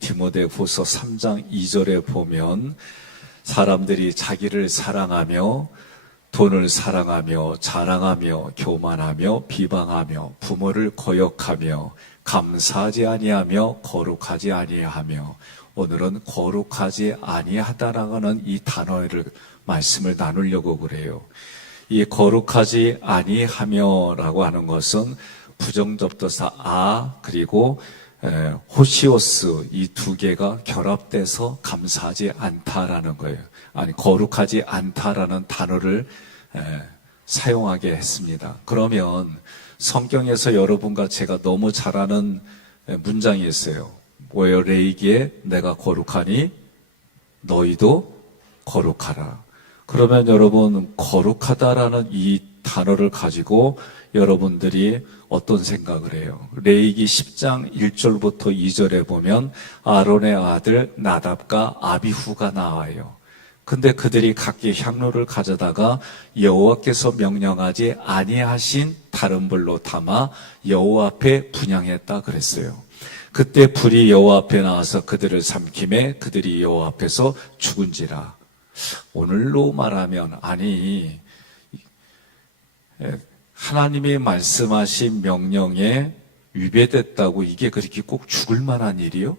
디모데후서 3장 2절에 보면 사람들이 자기를 사랑하며 돈을 사랑하며 자랑하며 교만하며 비방하며 부모를 거역하며 감사하지 아니하며 거룩하지 아니하며, 오늘은 거룩하지 아니하다라는 이 단어를 말씀을 나누려고 그래요. 이 거룩하지 아니하며라고 하는 것은 부정접두사 그리고 호시오스, 이 두 개가 결합돼서 감사하지 않다라는 거예요. 아니, 거룩하지 않다라는 단어를 사용하게 했습니다. 그러면 성경에서 여러분과 제가 너무 잘 아는 문장이 있어요. 뭐예요? 레위기에 내가 거룩하니 너희도 거룩하라. 그러면 여러분, 거룩하다라는 이 단어를 가지고 여러분들이 어떤 생각을 해요? 레위기 10장 1절부터 2절에 보면 아론의 아들 나답과 아비후가 나와요. 근데 그들이 각기 향로를 가져다가 여호와께서 명령하지 아니하신 다른 불로 담아 여호와 앞에 분향했다 그랬어요. 그때 불이 여호와 앞에 나와서 그들을 삼킴에 그들이 여호와 앞에서 죽은지라. 오늘로 말하면, 아니, 하나님이 말씀하신 명령에 위배됐다고 이게 그렇게 꼭 죽을 만한 일이요?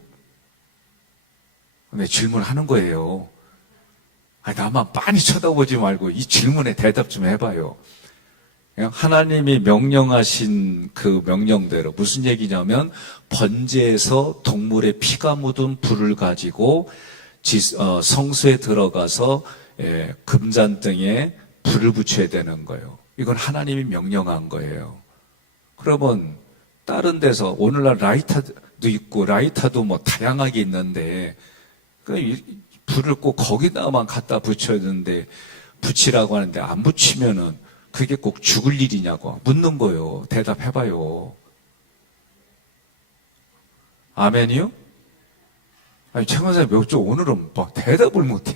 근데 질문하는 거예요. 아니, 나만 빤히 쳐다보지 말고 이 질문에 대답 좀 해봐요. 하나님이 명령하신 그 명령대로, 무슨 얘기냐면 번제에서 동물의 피가 묻은 불을 가지고 성소에 들어가서 금잔등에 불을 붙여야 되는 거예요. 이건 하나님이 명령한 거예요. 그러면 다른 데서 오늘날 라이터도 있고 라이터도 뭐 다양하게 있는데 불을 꼭 거기다만 갖다 붙여야되는데 붙이라고 하는데 안 붙이면은 그게 꼭 죽을 일이냐고 묻는 거예요. 대답해봐요. 아멘이요? 아니, 최 권사님 몇 주 오늘은 막 대답을 못해.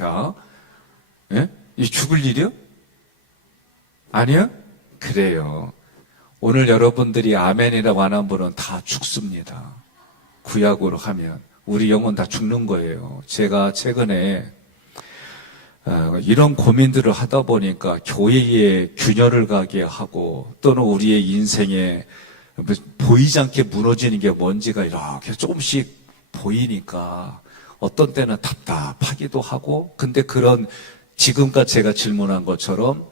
예? 이 죽을 일이요? 아니요? 그래요. 오늘 여러분들이 아멘이라고 하는 분은 다 죽습니다. 구약으로 하면. 우리 영혼 다 죽는 거예요. 제가 최근에 이런 고민들을 하다 보니까 교회에 균열을 가게 하고 또는 우리의 인생에 보이지 않게 무너지는 게 뭔지가 이렇게 조금씩 보이니까 어떤 때는 답답하기도 하고, 근데 그런 지금까지 제가 질문한 것처럼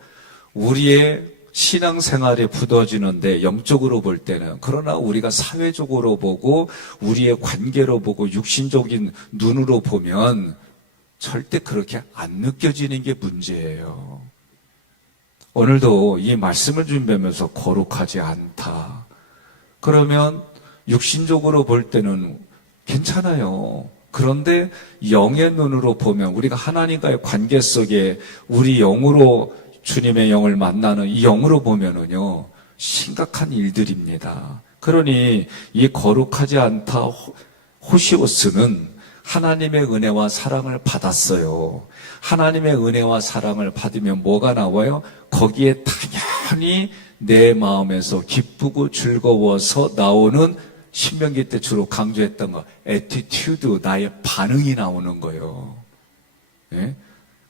우리의 신앙생활에 굳어지는데 영적으로 볼 때는, 그러나 우리가 사회적으로 보고 우리의 관계로 보고 육신적인 눈으로 보면 절대 그렇게 안 느껴지는 게 문제예요. 오늘도 이 말씀을 준비하면서 거룩하지 않다. 그러면 육신적으로 볼 때는 괜찮아요. 그런데 영의 눈으로 보면, 우리가 하나님과의 관계 속에 우리 영으로 주님의 영을 만나는 이 영으로 보면은요, 심각한 일들입니다. 그러니 이 거룩하지 않다 호시오스는 하나님의 은혜와 사랑을 받았어요. 하나님의 은혜와 사랑을 받으면 뭐가 나와요? 거기에 당연히 내 마음에서 기쁘고 즐거워서 나오는, 신명기 때 주로 강조했던 거, attitude, 나의 반응이 나오는 거예요. 예?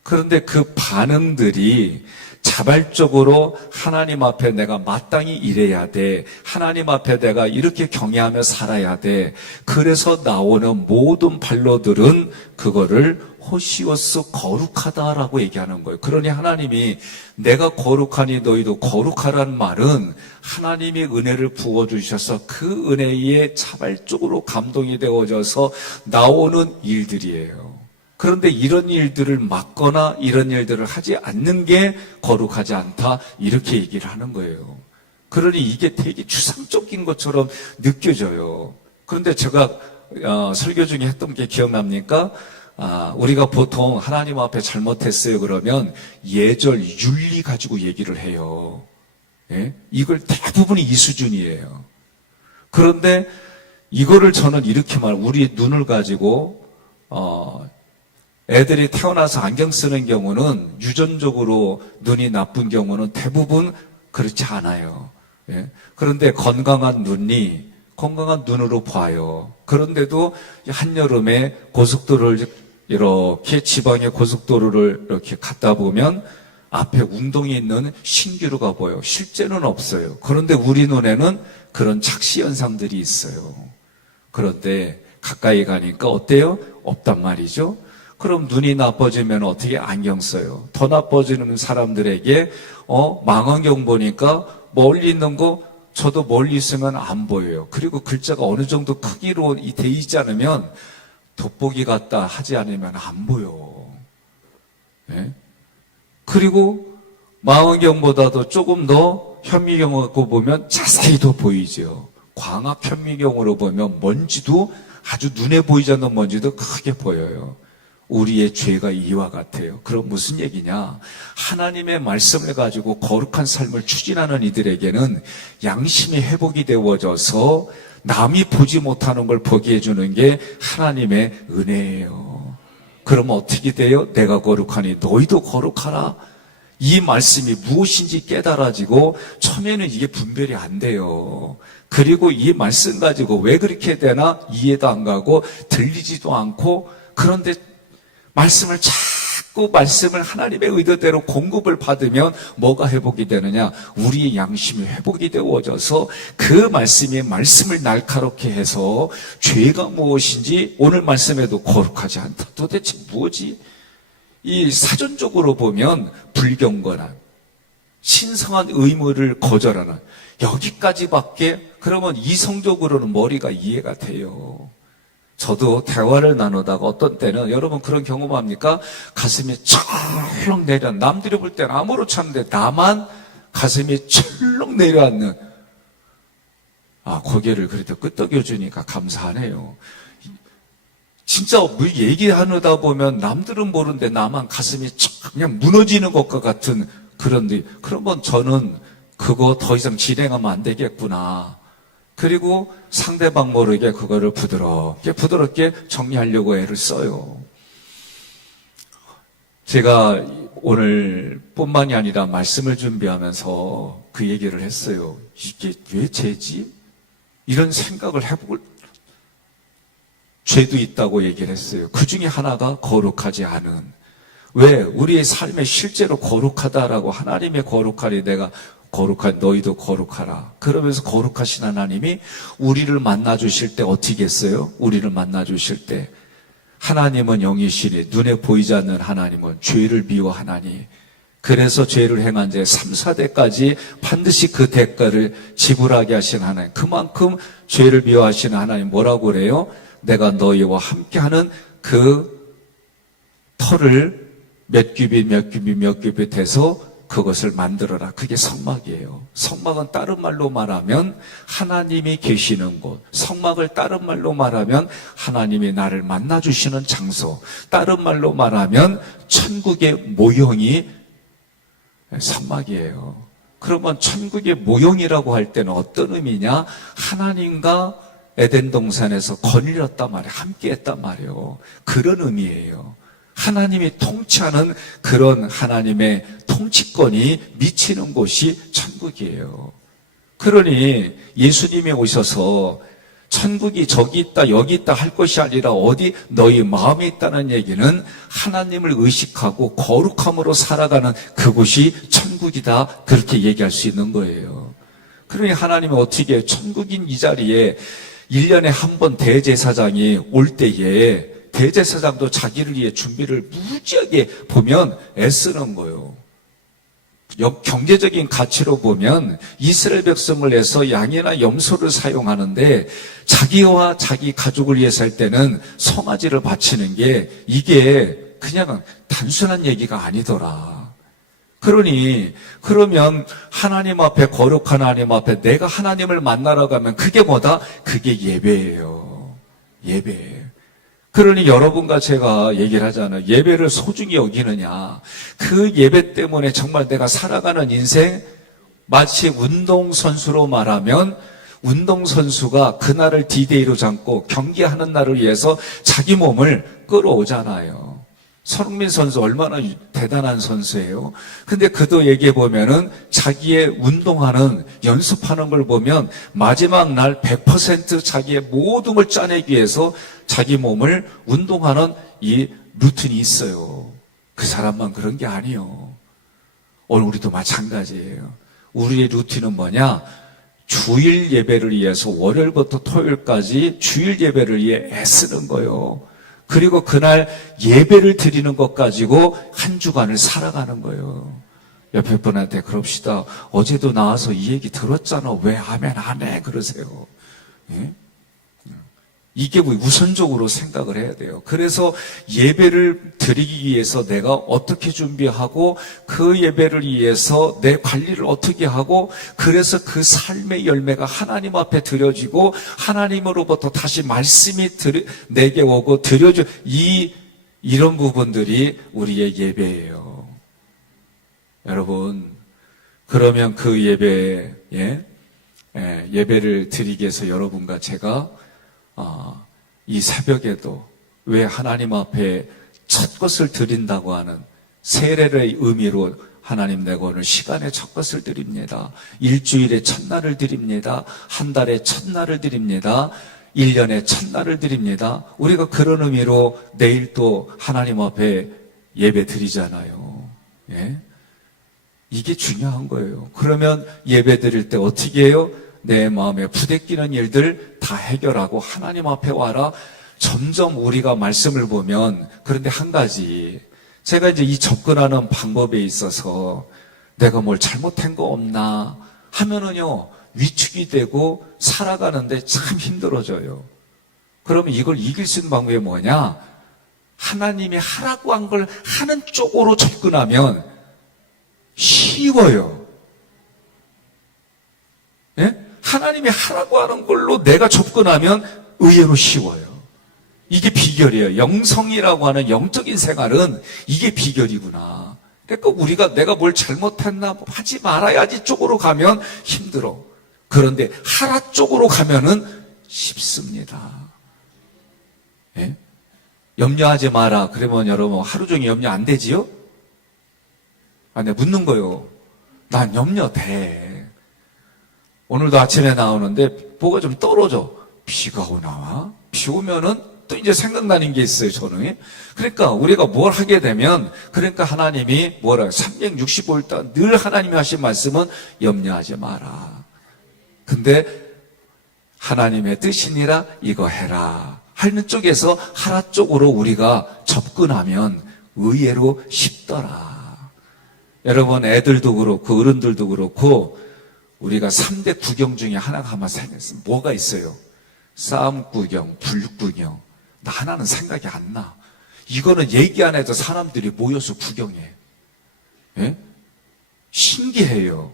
그런데 그 반응들이 자발적으로 하나님 앞에 내가 마땅히 일해야 돼. 하나님 앞에 내가 이렇게 경외하며 살아야 돼. 그래서 나오는 모든 반로들은 그거를 호시오스 거룩하다라고 얘기하는 거예요. 그러니 하나님이 내가 거룩하니 너희도 거룩하라는 말은 하나님이 은혜를 부어주셔서 그 은혜에 자발적으로 감동이 되어져서 나오는 일들이에요. 그런데 이런 일들을 막거나 이런 일들을 하지 않는 게 거룩하지 않다, 이렇게 얘기를 하는 거예요. 그러니 이게 되게 추상적인 것처럼 느껴져요. 그런데 제가 설교 중에 했던 게 기억납니까? 우리가 보통 하나님 앞에 잘못했어요 그러면 예절, 윤리 가지고 얘기를 해요. 예? 이걸 대부분이 이 수준이에요. 그런데 이거를 저는 이렇게 우리 눈을 가지고 애들이 태어나서 안경 쓰는 경우는 유전적으로 눈이 나쁜 경우는 대부분 그렇지 않아요. 예? 그런데 건강한 눈이 건강한 눈으로 봐요. 그런데도 한여름에 고속도로를 이렇게 지방의 고속도로를 이렇게 갔다 보면 앞에 웅덩이 있는 신기루가 보여요. 실제는 없어요. 그런데 우리 눈에는 그런 착시 현상들이 있어요. 그런데 가까이 가니까 어때요? 없단 말이죠. 그럼 눈이 나빠지면 어떻게 안경 써요? 더 나빠지는 사람들에게 망원경 보니까 멀리 있는 거 저도 멀리 있으면 안 보여요. 그리고 글자가 어느 정도 크기로 돼 있지 않으면 돋보기 같다 하지 않으면 안 보여. 네? 그리고 망원경보다도 조금 더 현미경으로 보면 자세히 더 보이죠. 광학 현미경으로 보면 먼지도 아주 눈에 보이지 않는 먼지도 크게 보여요. 우리의 죄가 이와 같아요. 그럼 무슨 얘기냐? 하나님의 말씀을 가지고 거룩한 삶을 추진하는 이들에게는 양심이 회복이 되어져서 남이 보지 못하는 걸 보게 해주는 게 하나님의 은혜예요. 그러면 어떻게 돼요? 내가 거룩하니 너희도 거룩하라. 이 말씀이 무엇인지 깨달아지고 처음에는 이게 분별이 안 돼요. 그리고 이 말씀 가지고 왜 그렇게 되나 이해도 안 가고 들리지도 않고, 그런데 말씀을 하나님의 의도대로 공급을 받으면 뭐가 회복이 되느냐? 우리의 양심이 회복이 되어져서 그 말씀을 날카롭게 해서 죄가 무엇인지 오늘 말씀에도 거룩하지 않다. 도대체 뭐지? 이 사전적으로 보면 불경건한, 신성한 의무를 거절하는, 여기까지밖에, 그러면 이성적으로는 머리가 이해가 돼요. 저도 대화를 나누다가 어떤 때는, 여러분 그런 경험합니까? 가슴이 철렁 남들이 볼 때는 아무렇지 않은데 나만 가슴이 철렁 내려앉는, 고개를 그래도 끄덕여주니까 감사하네요. 진짜 뭐 얘기하다 보면 남들은 모르는데 나만 가슴이 그냥 무너지는 것과 같은 그런데, 그러면 저는 그거 더 이상 진행하면 안 되겠구나. 그리고 상대방 모르게 그거를 부드럽게 정리하려고 애를 써요. 제가 오늘 뿐만이 아니라 말씀을 준비하면서 그 얘기를 했어요. 이게 왜 죄지? 이런 생각을 해볼 죄도 있다고 얘기를 했어요. 그 중에 하나가 거룩하지 않은. 왜? 우리의 삶에 실제로 거룩하다라고, 하나님의 거룩하니 내가 거룩한 너희도 거룩하라. 그러면서 거룩하신 하나님이 우리를 만나주실 때 어떻게 했어요? 우리를 만나주실 때 하나님은 영이시니 눈에 보이지 않는 하나님은 죄를 미워하나니, 그래서 죄를 행한 자 3, 4대까지 반드시 그 대가를 지불하게 하신 하나님, 그만큼 죄를 미워하시는 하나님 뭐라고 그래요? 내가 너희와 함께하는 그 터를 몇 규빗 해서 그것을 만들어라. 그게 성막이에요. 성막은 다른 말로 말하면 하나님이 계시는 곳, 성막을 다른 말로 말하면 하나님이 나를 만나주시는 장소, 다른 말로 말하면 천국의 모형이 성막이에요. 그러면 천국의 모형이라고 할 때는 어떤 의미냐? 하나님과 에덴 동산에서 거닐었단 말이에요. 함께 했단 말이에요. 그런 의미예요. 하나님이 통치하는 그런 하나님의 통치권이 미치는 곳이 천국이에요. 그러니 예수님이 오셔서 천국이 저기 있다 여기 있다 할 것이 아니라 어디 너희 마음에 있다는 얘기는 하나님을 의식하고 거룩함으로 살아가는 그곳이 천국이다, 그렇게 얘기할 수 있는 거예요. 그러니 하나님이 어떻게 천국인 이 자리에 1년에 한 번 대제사장이 올 때에 대제사장도 자기를 위해 준비를 무지하게 보면 애쓰는 거예요. 경제적인 가치로 보면 이스라엘 백성을 위해서 양이나 염소를 사용하는데 자기와 자기 가족을 위해서 할 때는 송아지를 바치는 게 이게 그냥 단순한 얘기가 아니더라. 그러면 하나님 앞에, 거룩한 하나님 앞에 내가 하나님을 만나러 가면 그게 뭐다? 그게 예배예요. 예배예요. 그러니 여러분과 제가 얘기를 하잖아요. 예배를 소중히 여기느냐. 그 예배 때문에 정말 내가 살아가는 인생, 마치 운동선수로 말하면 운동선수가 그날을 디데이로 잡고 경기하는 날을 위해서 자기 몸을 끌어오잖아요. 손흥민 선수 얼마나 대단한 선수예요. 근데 그도 얘기해 보면은 자기의 운동하는 연습하는 걸 보면 마지막 날 100% 자기의 모든 걸 짜내기 위해서 자기 몸을 운동하는 이 루틴이 있어요. 그 사람만 그런 게 아니에요. 오늘 우리도 마찬가지예요. 우리의 루틴은 뭐냐? 주일 예배를 위해서 월요일부터 토요일까지 주일 예배를 위해 애쓰는 거예요. 그리고 그날 예배를 드리는 것 가지고 한 주간을 살아가는 거예요. 옆에 분한테 그럽시다. 어제도 나와서 이 얘기 들었잖아. 왜 아멘 안 해? 그러세요. 예? 이게 우선적으로 생각을 해야 돼요. 그래서 예배를 드리기 위해서 내가 어떻게 준비하고 그 예배를 위해서 내 관리를 어떻게 하고 그래서 그 삶의 열매가 하나님 앞에 드려지고 하나님으로부터 다시 말씀이 내게 오고 드려져 이런 부분들이 우리의 예배예요. 여러분 그러면 그 예배를 드리기 위해서 여러분과 제가 이 새벽에도 왜 하나님 앞에 첫 것을 드린다고 하는 세례의 의미로 하나님 내가 오늘 시간에 첫 것을 드립니다. 일주일에 첫날을 드립니다. 한 달에 첫날을 드립니다. 1년에 첫날을 드립니다. 우리가 그런 의미로 내일 또 하나님 앞에 예배 드리잖아요. 예? 이게 중요한 거예요. 그러면 예배 드릴 때 어떻게 해요? 내 마음에 부대끼는 일들 다 해결하고 하나님 앞에 와라. 점점 우리가 말씀을 보면 그런데 한 가지 제가 이제 이 접근하는 방법에 있어서 내가 뭘 잘못한 거 없나 하면은요 위축이 되고 살아가는데 참 힘들어져요. 그러면 이걸 이길 수 있는 방법이 뭐냐? 하나님이 하라고 한 걸 하는 쪽으로 접근하면 쉬워요. 예? 하나님이 하라고 하는 걸로 내가 접근하면 의외로 쉬워요. 이게 비결이에요. 영성이라고 하는 영적인 생활은 이게 비결이구나. 그러니까 우리가 내가 뭘 잘못했나 하지 말아야지 쪽으로 가면 힘들어. 그런데 하라 쪽으로 가면은 쉽습니다. 예? 염려하지 마라. 그러면 여러분 하루 종일 염려 안 되지요? 내가 묻는 거요. 난 염려돼. 오늘도 아침에 나오는데 뭐가 좀 떨어져. 비가 오나? 비 오면은 또 이제 생각나는 게 있어요, 저는. 그러니까 우리가 뭘 하게 되면 그러니까 하나님이 365일 동안 늘 하나님이 하신 말씀은 염려하지 마라. 근데 하나님의 뜻이니라 이거 해라. 하는 쪽에서 하라 쪽으로 우리가 접근하면 의외로 쉽더라. 여러분 애들도 그렇고 어른들도 그렇고 우리가 3대 구경 중에 하나가 한번 생겼습니다. 뭐가 있어요? 싸움 구경, 불 구경. 나 하나는 생각이 안 나. 이거는 얘기 안 해도 사람들이 모여서 구경해. 예? 신기해요.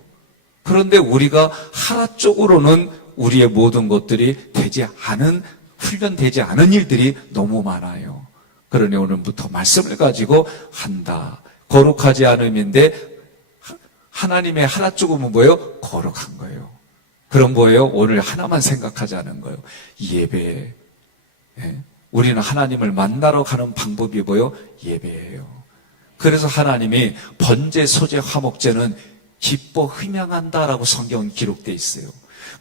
그런데 우리가 하나 쪽으로는 우리의 모든 것들이 되지 않은, 훈련되지 않은 일들이 너무 많아요. 그러니 오늘부터 말씀을 가지고 한다. 거룩하지 않음인데 하나님의 하나 쪽은 뭐예요? 거룩한 거예요. 그럼 뭐예요? 오늘 하나만 생각하자는 거예요. 예배. 예? 우리는 하나님을 만나러 가는 방법이 뭐예요? 예배예요. 그래서 하나님이 번제, 소제, 화목제는 기뻐 흠양한다라고 성경은 기록되어 있어요.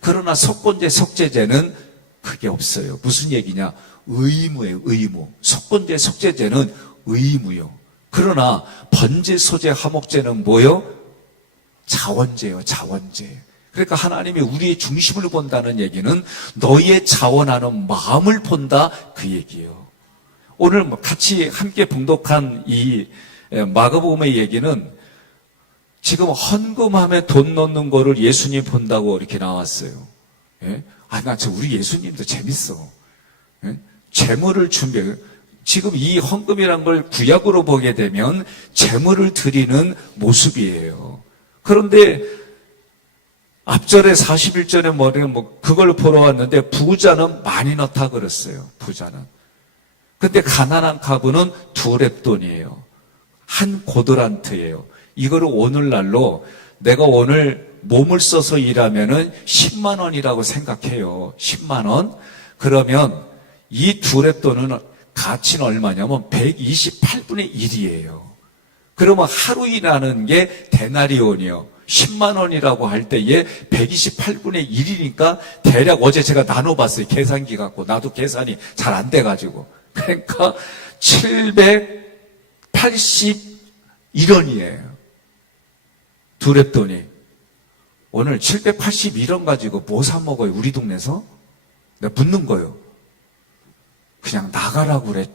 그러나 속건제, 속제제는 그게 없어요. 무슨 얘기냐? 의무예요. 의무. 속건제, 속제제는 의무요. 그러나 번제, 소제, 화목제는 뭐예요? 자원제요. 자원제. 그러니까 하나님이 우리의 중심을 본다는 얘기는 너희의 자원하는 마음을 본다 그 얘기예요. 오늘 같이 함께 봉독한 이 마가복음의 얘기는 지금 헌금함에 돈 넣는 거를 예수님 본다고 이렇게 나왔어요. 예? 나 우리 예수님도 재밌어. 예? 재물을 준비해. 지금 이 헌금이란 걸 구약으로 보게 되면 재물을 드리는 모습이에요. 그런데 앞절에 41절에 그걸 보러 왔는데 부자는 많이 넣다 그랬어요. 부자는. 근데 가난한 가부는 2렙돈이에요. 한 고드란트예요. 이거를 오늘날로 내가 오늘 몸을 써서 일하면은 10만 원이라고 생각해요. 10만 원. 그러면 이 2렙돈은 가치는 얼마냐면 128분의 1이에요. 그러면 하루 일하는 게 데나리온이요. 10만 원이라고 할 때에 128분의 1이니까 대략 어제 제가 나눠봤어요. 계산기 갖고. 나도 계산이 잘 안 돼가지고. 그러니까 781원이에요. 두랩돈이. 오늘 781원 가지고 뭐 사 먹어요? 우리 동네에서? 내가 묻는 거예요. 그냥 나가라고 그래.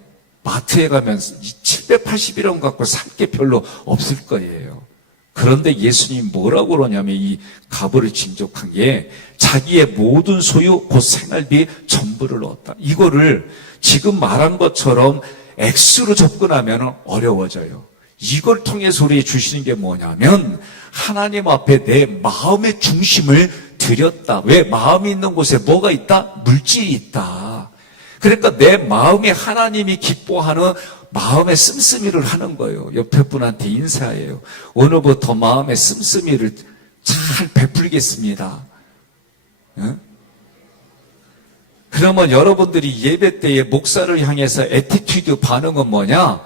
마트에 가면 781원 갖고 살 게 별로 없을 거예요. 그런데 예수님이 뭐라고 그러냐면 이 가버를 징족한 게 자기의 모든 소유 곧 생활비 전부를 얻었다. 이거를 지금 말한 것처럼 X로 접근하면 어려워져요. 이걸 통해서 우리 주시는 게 뭐냐면 하나님 앞에 내 마음의 중심을 드렸다. 왜? 마음이 있는 곳에 뭐가 있다? 물질이 있다. 그러니까 내 마음에 하나님이 기뻐하는 마음의 씀씀이를 하는 거예요. 옆에 분한테 인사해요. 오늘부터 마음의 씀씀이를 잘 베풀겠습니다. 응? 그러면 여러분들이 예배 때에 목사를 향해서 애티튜드 반응은 뭐냐?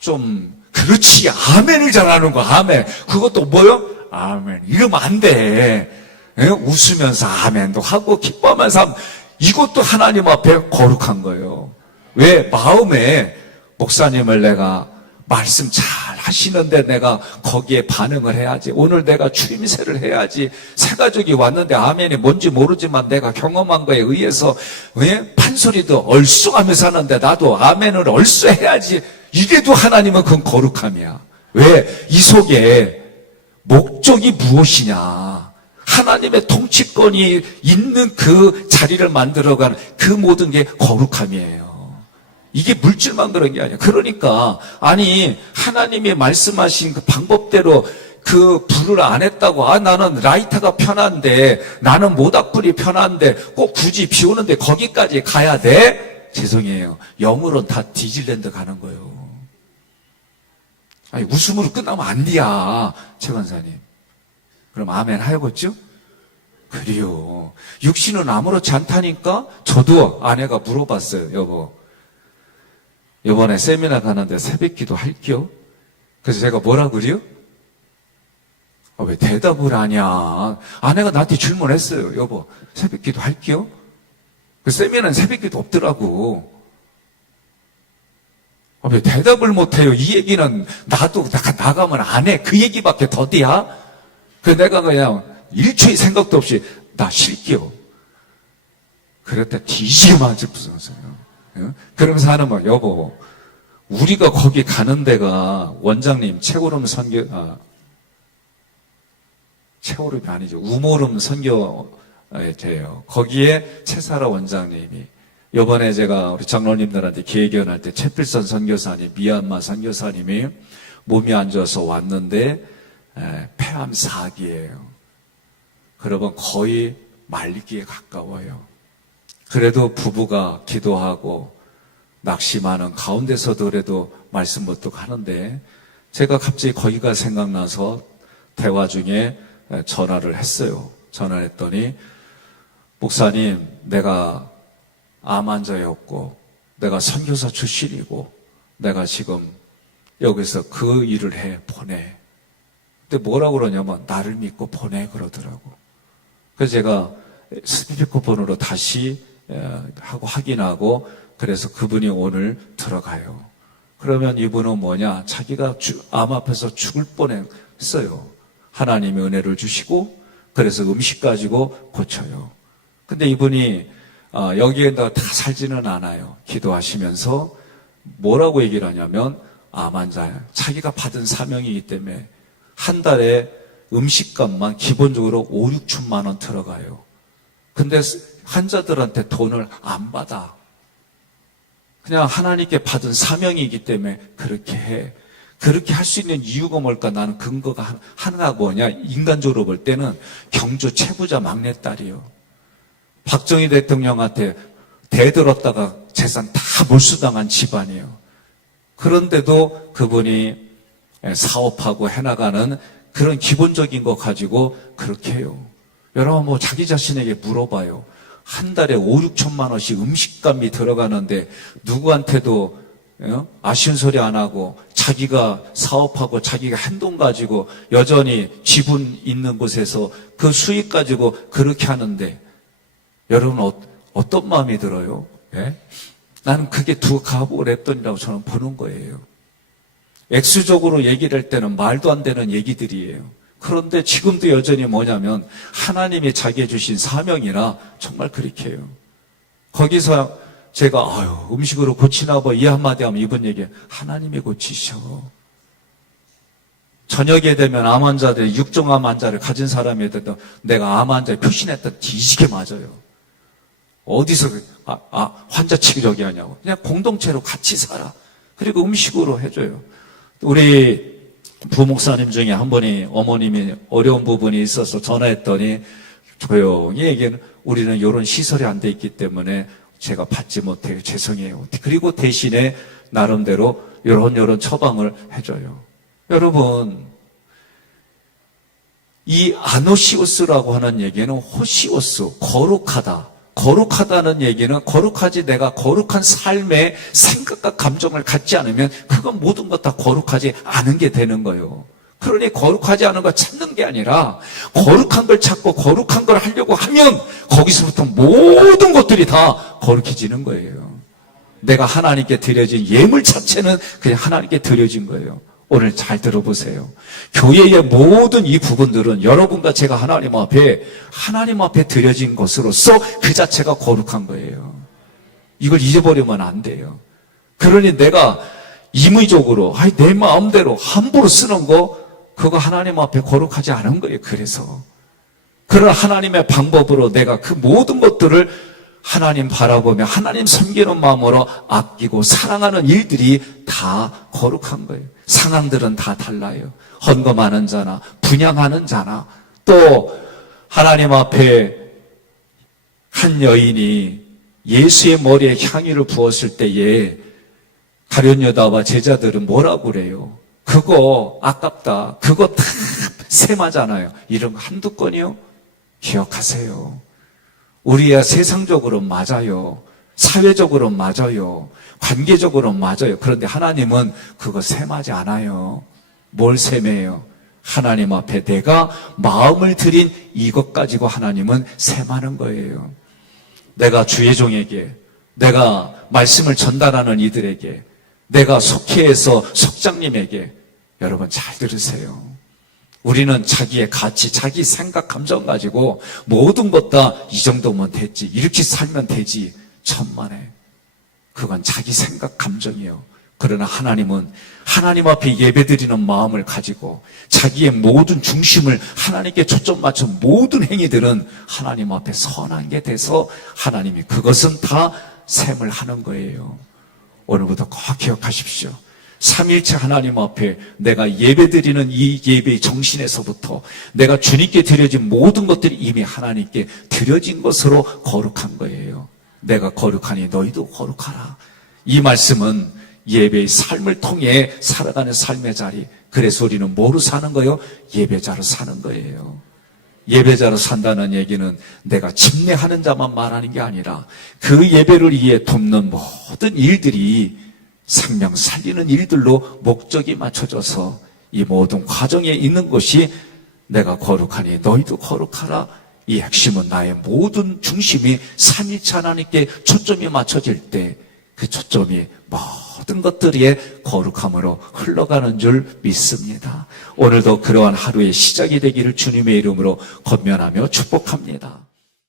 좀 그렇지 아멘을 잘하는 거. 아멘. 그것도 뭐요? 아멘. 이러면 안 돼. 웃으면서 아멘도 하고 기뻐하면서 하면 이것도 하나님 앞에 거룩한 거예요. 왜? 마음에 목사님을 내가 말씀 잘 하시는데 내가 거기에 반응을 해야지. 오늘 내가 추임새를 해야지. 새 가족이 왔는데 아멘이 뭔지 모르지만 내가 경험한 거에 의해서 왜? 판소리도 얼쑤하면서 하는데 나도 아멘을 얼쑤해야지. 이래도 하나님은 그건 거룩함이야. 왜? 이 속에 목적이 무엇이냐. 하나님의 통치권이 있는 그 자리를 만들어가는 그 모든 게 거룩함이에요. 이게 물질만 그런 게 아니야. 그러니까 아니 하나님이 말씀하신 그 방법대로 그 불을 안 했다고 나는 라이터가 편한데 나는 모닥불이 편한데 꼭 굳이 비 오는데 거기까지 가야 돼? 죄송해요. 영으로는 다 디즈니랜드 가는 거예요. 아니 웃음으로 끝나면 안 돼야 최 권사님. 그럼 아멘 하겠죠? 그래요. 육신은 아무렇지 않다니까 저도 아내가 물어봤어요. 여보 이번에 세미나 가는데 새벽기도 할게요? 그래서 제가 뭐라 그래요? 왜 대답을 하냐? 아내가 나한테 질문했어요. 여보 새벽기도 할게요? 그 세미나는 새벽기도 없더라고. 왜 대답을 못해요? 이 얘기는 나도 나가면 안 해. 그 얘기밖에 더디야? 그 내가 그냥 일초의 생각도 없이 나 쉴게요. 그랬다 뒤지게 맞을 부서서요. 그러면서 하는 말, 여보, 우리가 거기 가는 데가 원장님 최고름 선교, 최고름이 아니죠. 우모름 선교제예요. 거기에 최사라 원장님이 이번에 제가 우리 장로님들한테 기획연할 때 최필선 선교사님, 미얀마 선교사님이 몸이 안 좋아서 왔는데 폐암 4기예요. 그러면 거의 말기에 가까워요. 그래도 부부가 기도하고 낙심하는 가운데서도 그래도 말씀 못 하는데 제가 갑자기 거기가 생각나서 대화 중에 전화를 했어요. 전화를 했더니 목사님 내가 암 환자였고 내가 선교사 출신이고 내가 지금 여기서 그 일을 해 보내. 근데 뭐라고 그러냐면 나를 믿고 보내 그러더라고. 그래서 제가 스피커폰으로 다시 하고 확인하고 그래서 그분이 오늘 들어가요. 그러면 이분은 뭐냐? 자기가 암 앞에서 죽을 뻔했어요. 하나님의 은혜를 주시고 그래서 음식 가지고 고쳐요. 근데 이분이 여기에다 다 살지는 않아요. 기도하시면서 뭐라고 얘기를 하냐면 암 환자야. 자기가 받은 사명이기 때문에 한 달에 음식값만 기본적으로 5, 6천만 원 들어가요. 근데 환자들한테 돈을 안 받아. 그냥 하나님께 받은 사명이기 때문에 그렇게 해. 그렇게 할 수 있는 이유가 뭘까? 나는 근거가 하나가 뭐냐? 인간적으로 볼 때는 경주 최부자 막내딸이요. 박정희 대통령한테 대들었다가 재산 다 몰수당한 집안이에요. 그런데도 그분이 사업하고 해나가는 그런 기본적인 거 가지고 그렇게 해요. 여러분 자기 자신에게 물어봐요. 한 달에 5, 6천만 원씩 음식값이 들어가는데 누구한테도 아쉬운 소리 안 하고 자기가 사업하고 자기가 행동 가지고 여전히 지분 있는 곳에서 그 수익 가지고 그렇게 하는데 여러분 어떤 마음이 들어요? 예? 나는 그게 두 가보랬더니라고 저는 보는 거예요. 액수적으로 얘기를 할 때는 말도 안 되는 얘기들이에요. 그런데 지금도 여전히 뭐냐면 하나님이 자기에 주신 사명이라 정말 그렇게 해요. 거기서 제가 음식으로 고치나 봐 이 한마디 하면 이번 얘기 하나님이 고치셔. 저녁에 되면 암 환자들, 육종암 환자를 가진 사람이 돼도 내가 암 환자에 표신했다 뒤지게 맞아요. 어디서 환자 치료적이 하냐고. 그냥 공동체로 같이 살아. 그리고 음식으로 해줘요. 우리 부목사님 중에 한 분이 어머님이 어려운 부분이 있어서 전화했더니 조용히 얘기는 우리는 이런 시설이 안 돼 있기 때문에 제가 받지 못해요. 죄송해요. 그리고 대신에 나름대로 이런 처방을 해줘요. 여러분, 이 아노시오스라고 하는 얘기는 호시오스, 거룩하다. 거룩하다는 얘기는 거룩하지 내가 거룩한 삶의 생각과 감정을 갖지 않으면 그건 모든 것 다 거룩하지 않은 게 되는 거예요. 그러니 거룩하지 않은 걸 찾는 게 아니라 거룩한 걸 찾고 거룩한 걸 하려고 하면 거기서부터 모든 것들이 다 거룩해지는 거예요. 내가 하나님께 드려진 예물 자체는 그냥 하나님께 드려진 거예요. 오늘 잘 들어보세요. 교회의 모든 이 부분들은 여러분과 제가 하나님 앞에 드려진 것으로서 그 자체가 거룩한 거예요. 이걸 잊어버리면 안 돼요. 그러니 내가 임의적으로 내 마음대로 함부로 쓰는 거 그거 하나님 앞에 거룩하지 않은 거예요. 그래서 그런 하나님의 방법으로 내가 그 모든 것들을 하나님 바라보며 하나님 섬기는 마음으로 아끼고 사랑하는 일들이 다 거룩한 거예요. 상황들은 다 달라요. 헌금하는 자나 분양하는 자나 또 하나님 앞에 한 여인이 예수의 머리에 향유를 부었을 때에 가룟 유다와 제자들은 뭐라고 그래요? 그거 아깝다. 그거 다 세마잖아요. 이런 거 한두 건이요? 기억하세요. 우리야 세상적으로 맞아요. 사회적으로 맞아요. 관계적으로 맞아요. 그런데 하나님은 그거 셈하지 않아요. 뭘 셈해요? 하나님 앞에 내가 마음을 들인 이것 가지고 하나님은 셈하는 거예요. 내가 주의 종에게, 내가 말씀을 전달하는 이들에게, 내가 속회에서 속장님에게 여러분 잘 들으세요. 우리는 자기의 가치, 자기 생각, 감정 가지고 모든 것 다 이 정도면 됐지, 이렇게 살면 되지, 천만에. 그건 자기 생각, 감정이에요. 그러나 하나님은 하나님 앞에 예배드리는 마음을 가지고 자기의 모든 중심을 하나님께 초점 맞춘 모든 행위들은 하나님 앞에 선한 게 돼서 하나님이 그것은 다 셈을 하는 거예요. 오늘부터 꼭 기억하십시오. 삼일체 하나님 앞에 내가 예배드리는 이 예배의 정신에서부터 내가 주님께 드려진 모든 것들이 이미 하나님께 드려진 것으로 거룩한 거예요. 내가 거룩하니 너희도 거룩하라. 이 말씀은 예배의 삶을 통해 살아가는 삶의 자리. 그래서 우리는 뭐로 사는 거예요? 예배자로 사는 거예요. 예배자로 산다는 얘기는 내가 집례하는 자만 말하는 게 아니라 그 예배를 위해 돕는 모든 일들이 생명 살리는 일들로 목적이 맞춰져서 이 모든 과정에 있는 것이 내가 거룩하니 너희도 거룩하라. 이 핵심은 나의 모든 중심이 삼위일체 하나님께 초점이 맞춰질 때 그 초점이 모든 것들의 거룩함으로 흘러가는 줄 믿습니다. 오늘도 그러한 하루의 시작이 되기를 주님의 이름으로 권면하며 축복합니다.